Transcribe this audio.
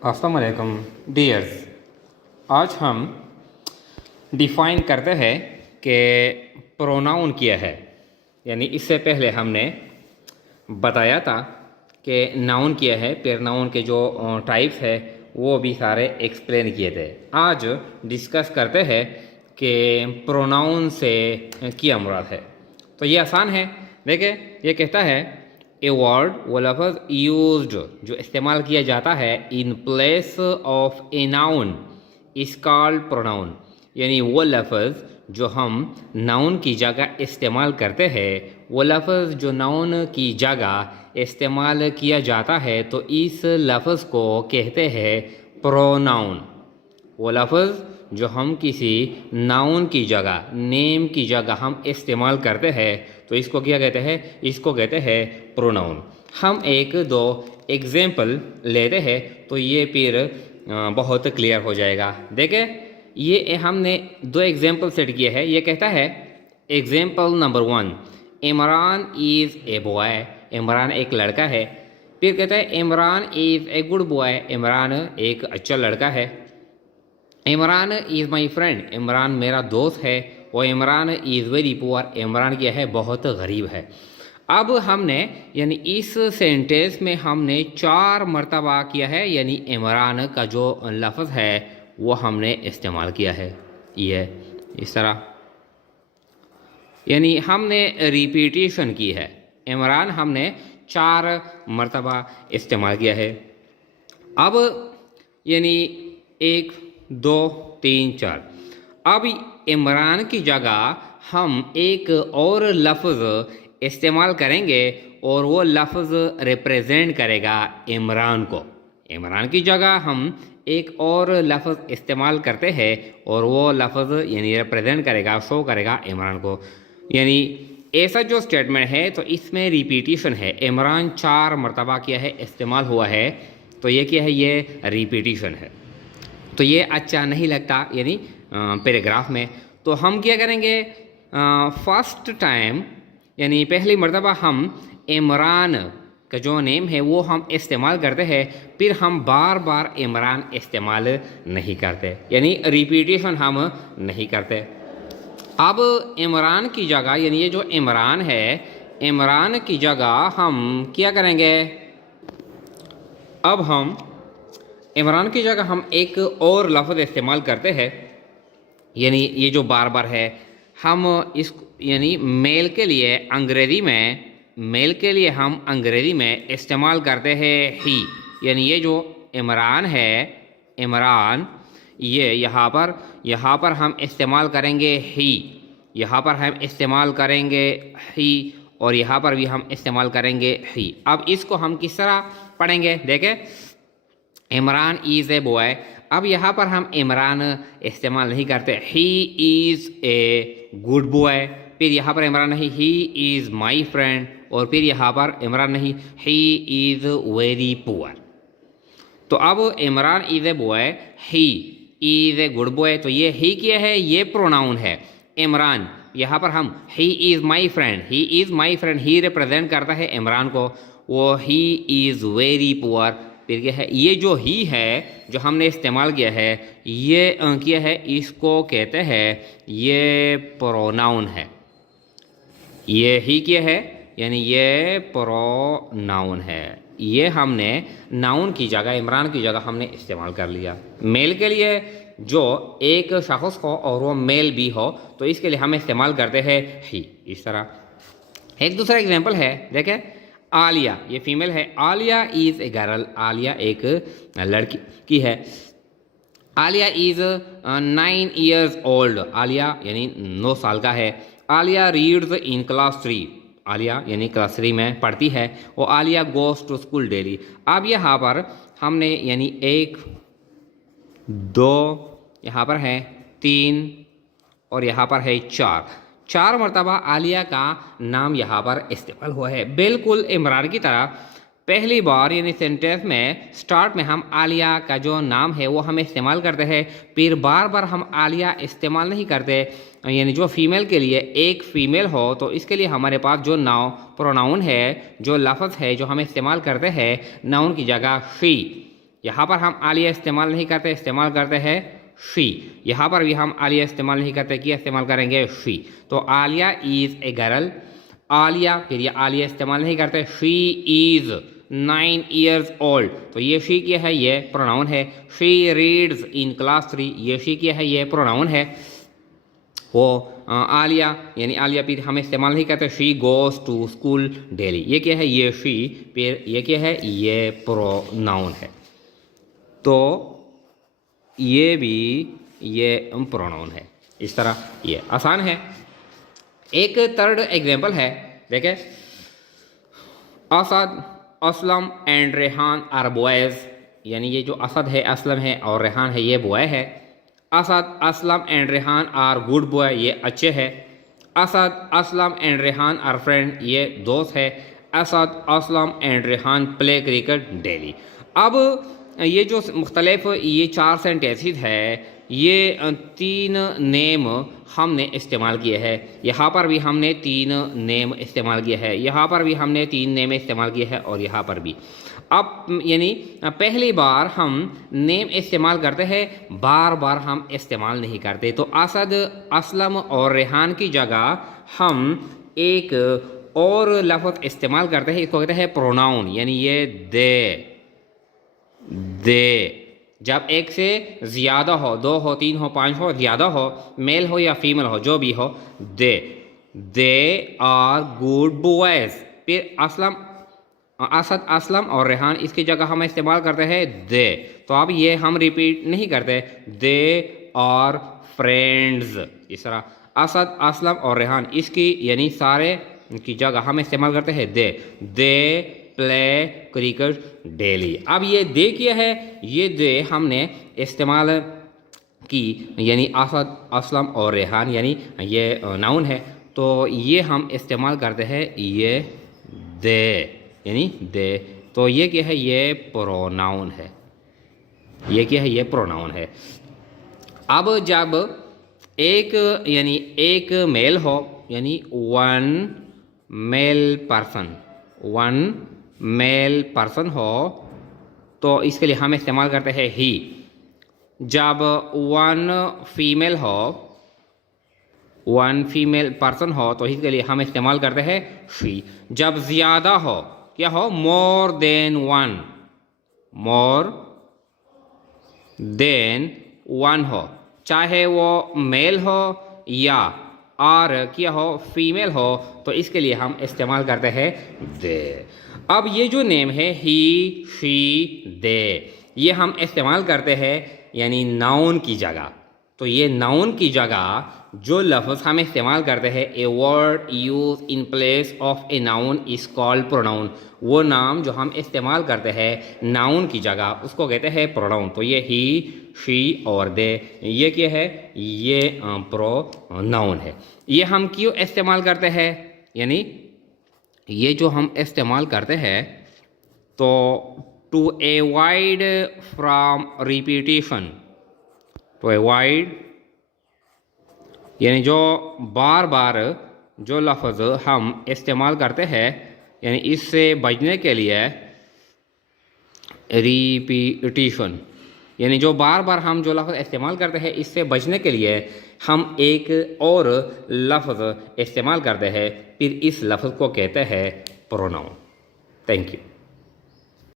अस्सलाम वालेकुम डियर्स। आज हम डिफ़ाइन करते हैं कि प्रोनाउन क्या है। यानी इससे पहले हमने बताया था कि नाउन क्या है, फिर नाउन के जो टाइप्स है वो भी सारे एक्सप्लेन किए थे। आज डिस्कस करते हैं कि प्रोनाउन से क्या मुराद है। तो ये आसान है। देखिए, ये कहता है ए वर्ड वो लफ्ज़ यूज्ड जो इस्तेमाल किया जाता है in place of a noun is called pronoun. यानी वो लफ्ज़ जो हम नाउन की जगह इस्तेमाल करते हैं, वो लफ्ज़ जो नाउन की जगह इस्तेमाल किया जाता है, तो इस लफ्ज़ को कहते हैं प्रोनाउन। वो लफ्ज़ जो हम किसी नाउन की जगह, नेम की जगह हम इस्तेमाल करते हैं, तो इसको क्या कहते हैं? इसको कहते हैं प्रोनाउन। हम एक दो एग्जाम्पल लेते हैं तो ये फिर बहुत क्लियर हो जाएगा। देखें, ये हमने दो एग्जाम्पल सेट किए हैं। ये कहता है example number 1, Imran is a boy. Imran एक लड़का है। फिर कहता है Imran is a good boy. Imran एक अच्छा लड़का है। Imran is my friend. Imran मेरा दोस्त है। और Imran is very poor. Imran क्या है? बहुत गरीब है। अब हमने यानी इस सेंटेंस में हमने 4 मरतबा किया है, यानी इमरान का जो लफ्ज़ है वो हमने इस्तेमाल किया है। ये इस तरह यानी हमने रिपीटिशन की है। इमरान हमने 4 मरतबा इस्तेमाल किया है। अब यानी 1 2 3 4। अब इमरान की जगह हम एक और लफ्ज़ इस्तेमाल करेंगे और वो लफ्ज़ रिप्रेजेंट करेगा इमरान को। इमरान की जगह हम एक और लफ्ज़ इस्तेमाल करते हैं और वो लफ्ज़ यानी रिप्रेजेंट करेगा, शो करेगा इमरान को। यानी ऐसा जो स्टेटमेंट है तो इसमें रिपीटिशन है। इमरान 4 मरतबा किया है, इस्तेमाल हुआ है, तो ये क्या है? ये रिपीटिशन है। तो ये अच्छा नहीं लगता यानी पैराग्राफ में। तो हम क्या करेंगे? फर्स्ट टाइम यानी पहली मर्तबा हम इमरान का जो नेम है वो हम इस्तेमाल करते हैं, फिर हम बार बार इमरान इस्तेमाल नहीं करते, यानी रिपीटिशन हम नहीं करते। अब इमरान की जगह यानी ये जो इमरान है, इमरान की जगह हम क्या करेंगे? अब हम इमरान की जगह हम एक और लफ्ज़ इस्तेमाल करते हैं, यानी ये जो बार बार है हम इस यानी मेल के लिए अंग्रेज़ी में, मेल के लिए हम अंग्रेज़ी में इस्तेमाल करते हैं ही। यानी ये जो इमरान है, इमरान, ये यहाँ पर हम इस्तेमाल करेंगे ही, यहाँ पर हम इस्तेमाल करेंगे ही, और यहाँ पर भी हम इस्तेमाल करेंगे ही। अब इसको हम किस तरह पढ़ेंगे? देखें, इमरान इज़ ए बॉय। अब यहाँ पर हम इमरान इस्तेमाल नहीं करते, he is a good boy. फिर यहाँ पर इमरान नहीं, ही इज़ माई फ्रेंड। और फिर यहाँ पर इमरान नहीं, ही इज़ वेरी पुअर। तो अब Imran is a boy, he is a good boy. तो ये ही क्या है? ये प्रोनाउन है। इमरान, यहाँ पर हम he is my friend, he is my friend, he represent करता है इमरान को। वो ही इज़ वेरी पुअर। फिर क्या है? ये जो ही है जो हमने इस्तेमाल किया है, ये क्या है? इसको कहते हैं ये प्रोनाउन है। ये ही क्या है? यानी ये प्रोनाउन है। ये हमने नाउन की जगह, इमरान की जगह हमने इस्तेमाल कर लिया। मेल के लिए जो एक शख्स हो और वो मेल भी हो, तो इसके लिए हम इस्तेमाल करते हैं ही। इस तरह एक दूसरा एग्जाम्पल है, देखें, आलिया, ये फीमेल है। Alia is a girl. Alia एक लड़की की है। Alia is 9 years old. Alia यानी 9 साल का है। Alia reads in class 3। Alia यानी क्लास 3 में पढ़ती है। और Alia goes to school daily. अब यहाँ पर हमने यानी 1 2, यहाँ पर है 3, और यहाँ पर है 4 मरतबा आलिया का नाम यहाँ पर इस्तेमाल हुआ है। बिल्कुल इमरान की तरह पहली बार यानी सेंटेंस में स्टार्ट में हम आलिया का जो नाम है वो हम इस्तेमाल करते हैं, फिर बार बार हम आलिया इस्तेमाल नहीं करते। यानी जो फीमेल के लिए एक फ़ीमेल हो तो इसके लिए हमारे पास जो नाउन प्रोनाउन है, जो लफ्ज़ है जो हम इस्तेमाल करते हैं नाउन की जगह शी, यहाँ पर हम आलिया इस्तेमाल नहीं करते, इस्तेमाल करते हैं शी। यहाँ पर भी हम आलिया इस्तेमाल नहीं करते, क्या इस्तेमाल करेंगे? शी। तो Alia is a girl, Alia, फिर ये आलिया इस्तेमाल नहीं करते, शी इज़ 9 years old, तो ये शी क्या है? ये प्रोनाउन है। शी रीड्स इन क्लास 3, ये शी क्या है? ये प्रोनाउन है। वो आलिया यानी आलिया फिर हम इस्तेमाल नहीं करते, she goes to school daily, ये क्या है? ये शी, फिर ये क्या है? ये प्रोनाउन है। तो ये भी ये प्रोनाउन है। इस तरह ये आसान है। एक थर्ड एग्जांपल है, देखें, Asad, Aslam and Rehan are boys, यानी ये जो असद है, असलम है और रेहान है, ये बॉय है। Asad, Aslam and Rehan are good boy, ये अच्छे है। Asad, Aslam and Rehan are friend, ये दोस्त है। Asad, Aslam and Rehan play cricket daily. अब ये जो मुख्तलिफ ये 4 सेंटेंसेस है, ये 3 नेम हमने इस्तेमाल किए हैं। यहाँ पर भी हमने 3 नेम इस्तेमाल किए हैं, यहाँ पर भी हमने 3 नेम इस्तेमाल किए हैं और यहाँ पर भी। अब यानी पहली बार हम नेम इस्तेमाल करते हैं, बार बार हम इस्तेमाल नहीं करते। तो असद, असलम और रेहान की जगह हम एक और लफ्ज़ इस्तेमाल करते हैं, इसको कहते हैं प्रोनाउन, यानी ये दे। जब एक से ज़्यादा हो, 2 हो, 3 हो, 5 हो, ज़्यादा हो, मेल हो या फीमेल हो, जो भी हो, दे आर गुड बॉयज़। फिर असलम, असद, असलम और रेहान, इसकी जगह हम इस्तेमाल करते हैं दे। तो अब ये हम रिपीट नहीं करते, दे आर फ्रेंड्स। इस तरह असद, असलम और रेहान, इसकी यानी सारे की जगह हम इस्तेमाल करते हैं दे प्ले क्रिकेट डेली। अब ये दे क्या है? ये दे हमने इस्तेमाल की, यानी असद, असलम और रेहान, यानी ये नाउन है, तो ये हम इस्तेमाल करते हैं ये दे, यानी दे। तो ये क्या है? ये प्रोनाउन है। ये क्या है? ये प्रोनाउन है। अब जब एक यानी एक मेल हो, यानी वन मेल पर्सन हो, तो इसके लिए हम इस्तेमाल करते हैं ही। जब वन फीमेल पर्सन हो, तो इसके लिए हम इस्तेमाल करते हैं शी। जब ज़्यादा हो, क्या हो? मोर देन वन हो, चाहे वो मेल हो या और क्या हो? फीमेल हो, तो इसके लिए हम इस्तेमाल करते हैं दे। अब ये जो नेम है ही, शी, दे, ये हम इस्तेमाल करते हैं यानी नाउन की जगह। तो ये नाउन की जगह जो लफ्ज़ हम इस्तेमाल करते हैं, a word use in place of a noun is called pronoun. वो नाम जो हम इस्तेमाल करते हैं नाउन की जगह, उसको कहते हैं प्रोनाउन। तो ये ही, शी और दे, ये क्या है? ये प्रोनाउन है। ये हम क्यों इस्तेमाल करते हैं? यानी ये जो हम इस्तेमाल करते हैं, तो to avoid from repetition, to avoid यानी जो बार बार जो लफ्ज़ हम इस्तेमाल करते हैं, यानी इससे बचने के लिए, रिपीटिशन यानी जो बार बार हम जो लफ्ज़ इस्तेमाल करते हैं, इससे बचने के लिए हम एक और लफ्ज़ इस्तेमाल करते हैं, फिर इस लफ्ज़ को कहते हैं प्रोनाउन। Thank you.